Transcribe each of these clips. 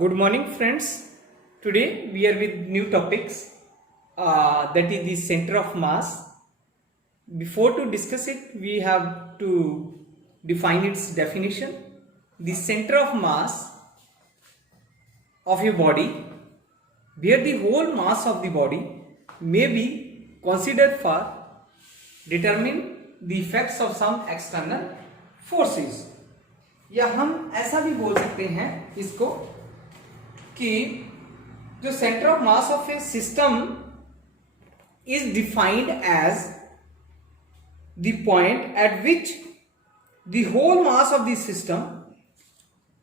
Good morning, friends. Today we are with new topics, that is the center of mass. Before to discuss it, we have to define its definition. The center of mass of a body, where the whole mass of the body may be considered for determine the effects of some external forces. या हम ऐसा भी बोल सकते हैं इसको कि जो centre of mass of a system is defined as the point at which the whole mass of the system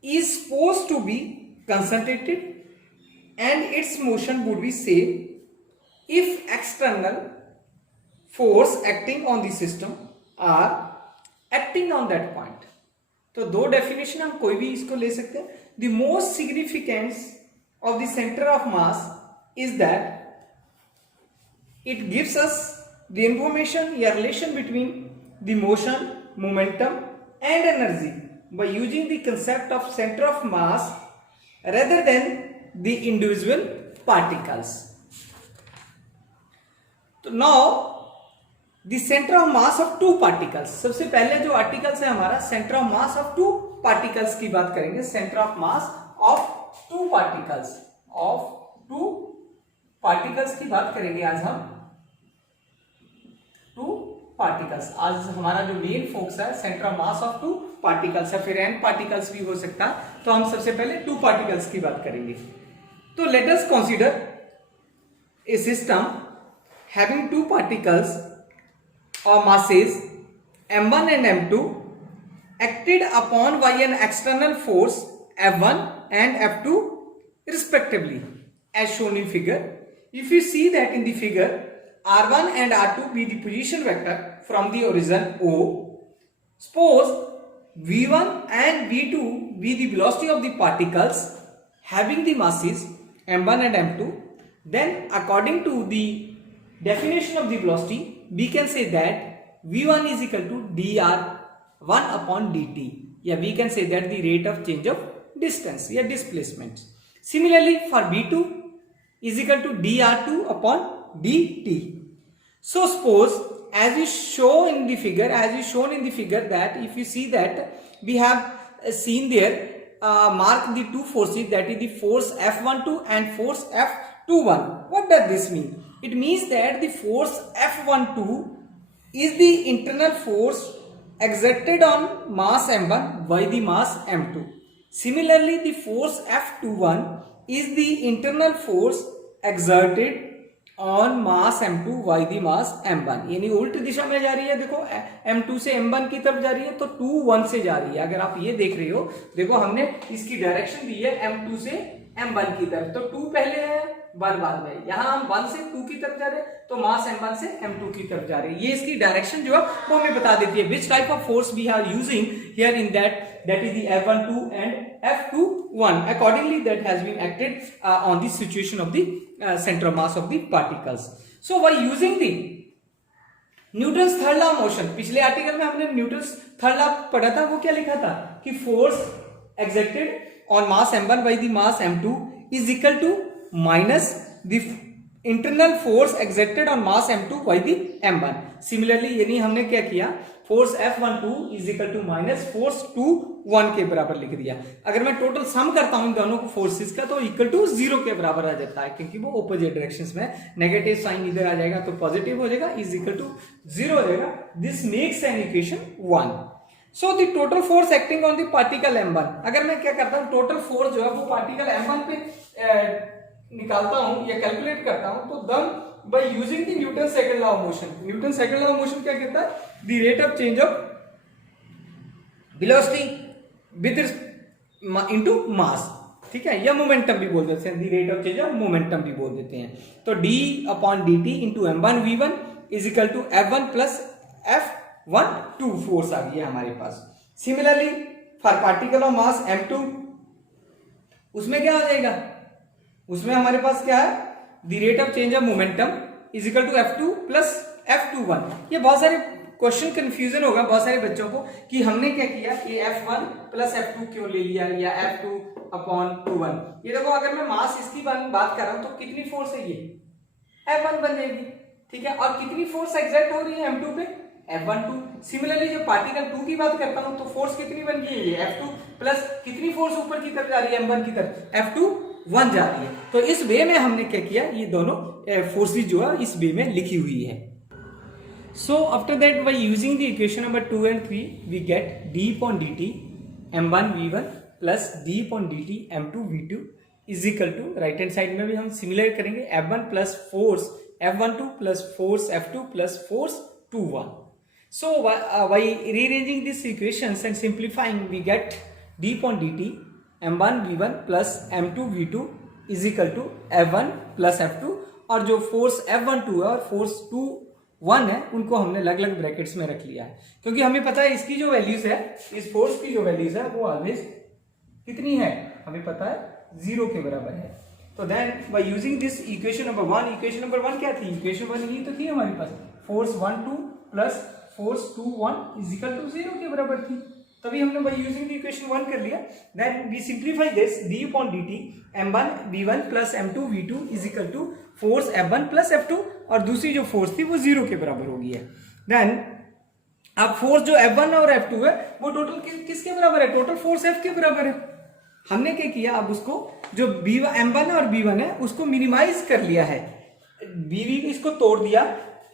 is supposed to be concentrated and its motion would be same if external force acting on the system are acting on that point. तो दो definition हम कोई भी इसको ले सकते हैं. The most significance of the center of mass is that it gives us the information या relation between the motion, momentum and energy by using the concept of center of mass rather than the individual particles. तो now the center of mass of two particles. सबसे पहले जो articles है हमारा center of mass of two particles की बात करेंगे. center of mass of two particles की बात करेंगे आज हम. two particles आज हमारा जो मेन फोकस है center of mass of two particles है. फिर n particles भी हो सकता है, तो हम सबसे पहले two particles की बात करेंगे. तो let us consider a system having two particles or masses m1 and m2 acted upon by an external force f1 and f2 respectively as shown in figure. If you see that in the figure, r1 and r2 be the position vector from the origin O. Suppose v1 and v2 be the velocity of the particles having the masses m1 and m2, then according to the definition of the velocity we can say that v1 is equal to dr1 upon dt, yeah, we can say that the rate of change of distance, yeah, displacement. Similarly for v2 is equal to dr2 upon dt. So suppose as is shown in the figure, that if you see that we have seen there mark the two forces, that is the force F12 and force F21. What does this mean? It means that the force F12 is the internal force exerted on mass m1 by the mass m2. Similarly, the force F21 is the internal force exerted on mass m2 by the mass m1. यानी उल्टी दिशा में जा रही है. देखो m2 से m1 की तरफ जा रही है, तो 2 1 से जा रही है. अगर आप ये देख रहे हो, देखो हमने इसकी डायरेक्शन दी है m2 से m1 की तरफ, तो 2 पहले है 1 बाद में. यहाँ हम 1 से 2 की तरफ जा रहे हैं, तो मास m1 से m2 की तरफ जा रही है. ये इसकी डायरेक्शन जो है वो हमें बता देती है. Which type of force we are using here in that is the F12 and F21. Accordingly, that has been acted on the situation of the center of mass of the particles. So by using the Newton's third law of motion, पिछले article में हमने Newton's third law पढ़ा था. वो क्या लिखा था कि force exerted on mass m1 by the mass m2 is equal to minus the internal force exerted on mass m2 by the m1. Similarly, यानी हमने क्या किया, force F12 is equal to minus force 2 1 के बराबर लिख दिया. अगर मैं टोटल सम करता हूं इन दोनों को फोर्सेस का, तो इक्वल टू 0 के बराबर आ जाता है, क्योंकि वो ऑपोजिट डायरेक्शंस में. नेगेटिव साइन इधर आ जाएगा तो पॉजिटिव हो जाएगा, इज इक्वल टू 0 हो जाएगा. This makes an equation 1. So the total force acting on the particle m1. अगर मैं क्या करता हूं, टोटल फोर्स जो है वो पार्टिकल m1 पे निकालता हूं या कैलकुलेट करता हूं, तो दम by using the Newton's second law of motion. Newton's second law of motion क्या कहता है, the rate of change of velocity with into mass, ठीक है, या मोमेंटम भी बोल देते हैं, the rate of change of momentum भी बोल देते हैं. तो d upon dt into m1 v1 is equal to f1 plus f12 force आ गई है हमारे पास. Similarly for particle of mass m2, उसमें क्या आ जाएगा, उसमें हमारे पास क्या है, the rate of change of momentum is equal to f2 plus f21. ये बहुत सारे क्वेश्चन कंफ्यूजन होगा बहुत सारे बच्चों को कि हमने क्या किया, ये F1 प्लस F2 क्यों ले लिया या F2 अपॉन 2 1। ये देखो अगर मैं मास इसकी बात कर रहा हूं तो कितनी फोर्स है, ये F1 बन जाएगी, ठीक है। और कितनी फोर्स एक्सर्ट हो रही है M2 पे, F12। सिमिलरली जब पार्टिकल 2 की बात करता हूं तो फोर्स कितनी बन गई है, ये F2 प्लस कितनी फोर्स ऊपर की तरफ जा रही है M1 की तरफ, F21 जा रही है। तो इस वे में हमने क्या किया, ये दोनों फोर्सेस जो है इस वे में लिखी हुई है। So after that, by using the equation number 2 and 3, we get d upon dt m1 v1 plus d upon dt m2 v2 is equal to, right hand side में भी हम सिमिलर करेंगे, f1 plus force f12 plus force f2 plus force 2 1। So by rearranging these equations and simplifying, we get d upon dt m1 v1 plus m2 v2 is equal to f1 plus f2, और जो force f12 है और force 2 1 है उनको हमने अलग अलग brackets में रख लिया है, क्योंकि हमें पता है इसकी जो वैल्यूज है, इस फोर्स की जो वैल्यूज है वो ऑलवेज कितनी है, हमें पता है 0 के बराबर है। तो then by using this equation number 1, equation number 1 क्या थी, इक्वेशन 1 ये तो थी हमारे पास, force 1 2 plus force 2 1 is equal to 0 के बराबर थी, तभी हमने बाय यूजिंग द इक्वेशन 1 कर लिया। Then we simplify this, d upon dt m1 v1 plus m2 v2 is equal to force f1 plus f2, और दूसरी जो फोर्स थी वो 0 के बराबर हो गई है। देन अब फोर्स जो f1 और f2 है वो टोटल किसके बराबर है, टोटल फोर्स f के बराबर है। हमने क्या किया, अब उसको जो m1 और b1 है उसको मिनिमाइज कर लिया है, bv इसको तोड़ दिया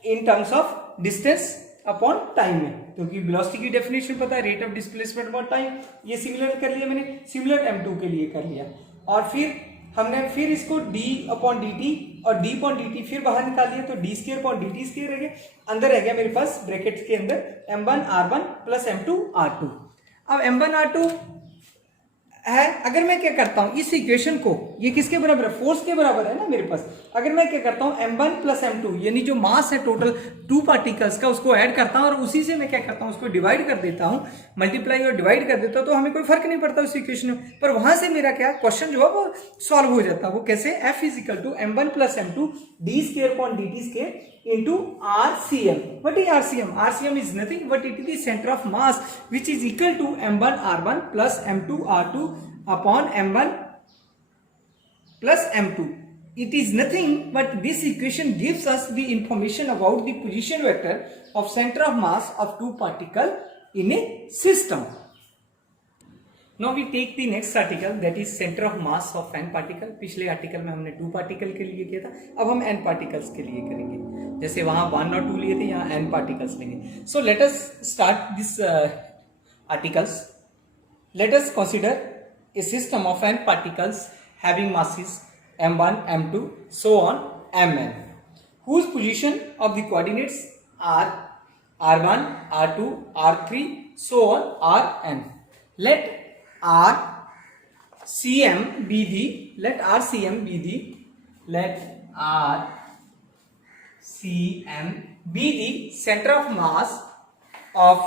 in terms of distance upon time में, क्योंकि वेलोसिटी की डेफिनेशन पता है, rate of displacement upon time, ये सिमिलर कर लिया मैंने, सिमिलर m2 के लिए कर लिया। और फिर हमने फिर इसको d अपॉन dt और d अपॉन dt फिर बाहर निकाल लिया, तो d square upon dt square रह गया, अंदर रह गया मेरे पास ब्रैकेट के अंदर m1 r1 plus m2 r2। अब m1 r2 है, अगर मैं क्या करता हूं इस इक्वेशन को, ये किसके बराबर है, फोर्स के बराबर है ना मेरे पास। अगर मैं क्या करता हूं m1 प्लस m2 यानी जो मास है टोटल 2 पार्टिकल्स का उसको ऐड करता हूं और उसी से मैं क्या करता हूं उसको डिवाइड कर देता हूं, मल्टीप्लाई और डिवाइड कर देता हूं, तो हमें कोई फर्क नहीं पड़ता उस इक्वेशन में, पर वहां से मेरा क्या क्वेश्चन जो है वो सॉल्व हो जाता है। वो कैसे, f is equal to m1 plus m2 d square upon dt square into RCM. What is RCM? RCM is nothing but it is the center of mass which is equal to m1 r1 plus m2 r2 upon m1 plus m2. It is nothing but this equation gives us the information about the position vector of center of mass of two particles in a system. Now we take the next article, that is center of mass of n particle. पिछले article में हमने 2 particle के लिए किया था, अब हम n particles के लिए करेंगे। जैसे वहां 1 और 2 लिए थे, यहाँ n पार्टिकल्स लेंगे। So let us start this articles. Let us consider a system of n particles having masses m1, m2, so on mn, whose position of the coordinates are r1, r2, r3, so on rn. Let RCM be the center of mass of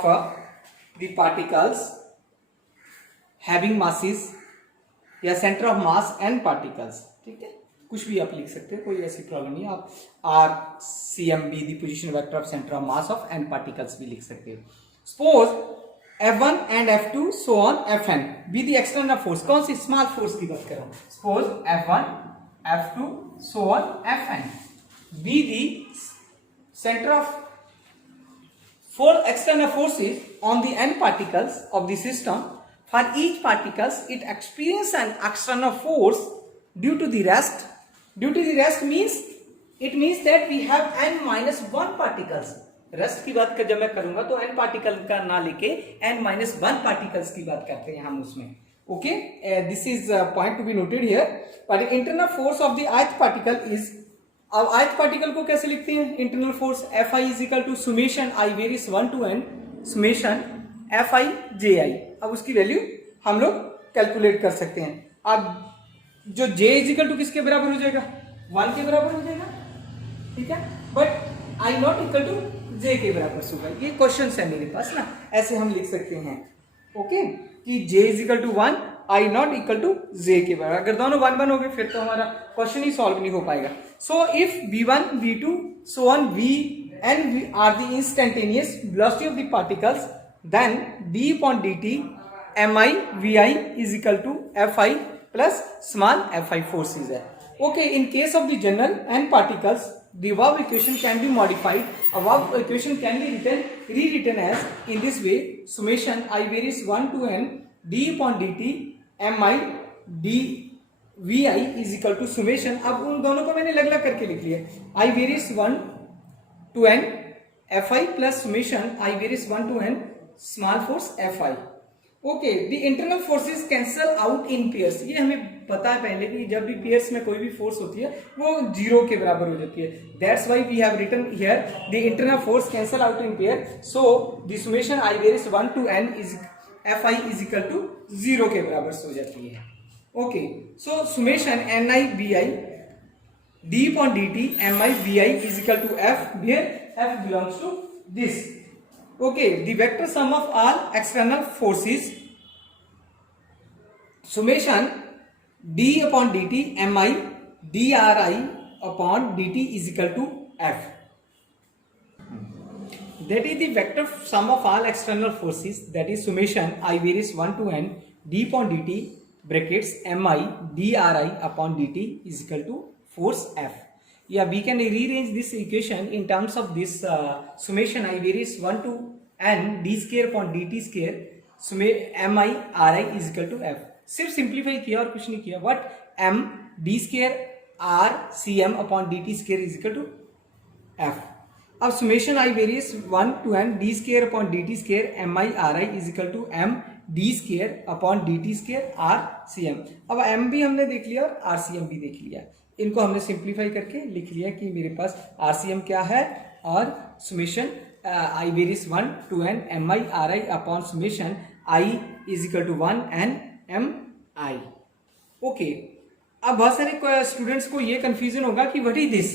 the particles having masses या center of mass n particles, ठीक है, कुछ भी आप लिख सकते हैं, कोई ऐसी प्रॉब्लम नहीं है। आप RCM be the position vector of center of mass of n particles भी लिख सकते हो। Suppose F1 and F2 so on Fn be the external force, कौन सी स्मॉल फोर्स की बात कर रहा हूं, suppose F1 F2 so on Fn be the center of four external forces on the n particles of the system. For each particles it experiences an external force due to the rest. Due to the rest means it means that we have n minus 1 particles. Rest की बात जब मैं करूंगा तो n particle का ना लेके n minus 1 particles की बात करते हैं हम उसमें। Okay, this is point to be noted here. But internal force of the ith particle is, अब ith पार्टिकल को कैसे लिखते हैं, internal force Fi is equal to summation i varies 1 to n summation Fi ji। अब उसकी value हम लोग calculate कर सकते हैं। अब जो j इज इक्वल टू किसके बराबर हो जाएगा, 1 के बराबर हो जाएगा, ठीक है, but i not equal to j के बराबर होगा। ये क्वेश्चन है मेरे पास ना, ऐसे हम लिख सकते हैं, ओके, कि j is equal to 1, i not equal to j के बराबर। अगर दोनों 1 1 हो गए फिर तो हमारा क्वेश्चन ही सॉल्व नहीं हो पाएगा। So if v1 v2 so on n are the instantaneous velocity of the particles, then d upon dt mi vi is equal to fi plus small fi forces है. Okay, in case of the general n particles, the above equation can be modified. Above equation can be rewritten as in this way: summation I varies 1 to n d upon dt mi d vi is equal to summation. अब उन दोनों को मैंने अलग अलग करके लिख लिया. I varies 1 to n fi plus summation I varies 1 to n small force fi. Okay, the internal forces cancel out in pairs. ये हमें पता है पहले कि जब भी पेयर्स में कोई भी फोर्स होती है वो जीरो के बराबर हो जाती है. That's why we have written here the internal force cancel out in pair. So the summation i varies 1 to n is fi is equal to 0 के बराबर हो जाती है. Okay, so summation ni bi d upon dt mi bi is equal to f, where f belongs to this. Okay, the vector sum of all external forces, summation d upon dt mi dri upon dt is equal to f. That is the vector sum of all external forces, that is summation I varies 1 to n d upon dt brackets mi dri upon dt is equal to force f. Yeah, we can rearrange this equation in terms of this summation I varies 1 to n d square upon dt square mi ri is equal to f. सिर्फ simplify किया और कुछ नहीं किया. What m d square r cm upon dt square is equal to f. अब summation I varies 1 to n d square upon dt square mi ri is equal to m d square upon dt square r cm. अब m भी हमने देख लिया और r cm भी देख लिया. इनको हमने सिंप्लीफाई करके लिख लिया कि मेरे पास RCM क्या है और summation I varies 1 to n mi ri upon summation I is equal to 1 n mi. Okay, अब बहुत सारे स्टूडेंट्स को ये कंफ्यूजन होगा कि व्हाट इज दिस.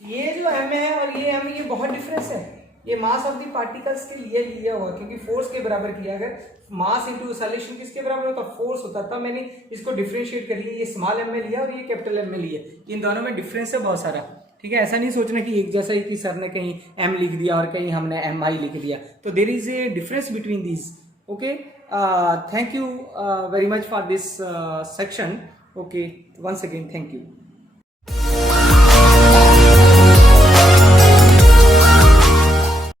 ये जो m है और ये m, ये बहुत डिफरेंस है. ये मास ऑफ द पार्टिकल्स के लिए लिया हुआ, क्योंकि फोर्स के बराबर किया. अगर मास इनटू एक्सेलरेशन किसके बराबर होता, फोर्स होता, तब मैंने इसको डिफरेंशिएट कर लिया. ये स्मॉल m में लिया और ये कैपिटल M में लिया. इन दोनों में डिफरेंस है बहुत सारा. ठीक है, ऐसा नहीं सोचना कि एक जैसा ही कि सर ने कहीं m लिख दिया और कहीं हमने mi लिख दिया. तो there is a difference between these. Okay, thank you very much for this section. Okay, once again thank you.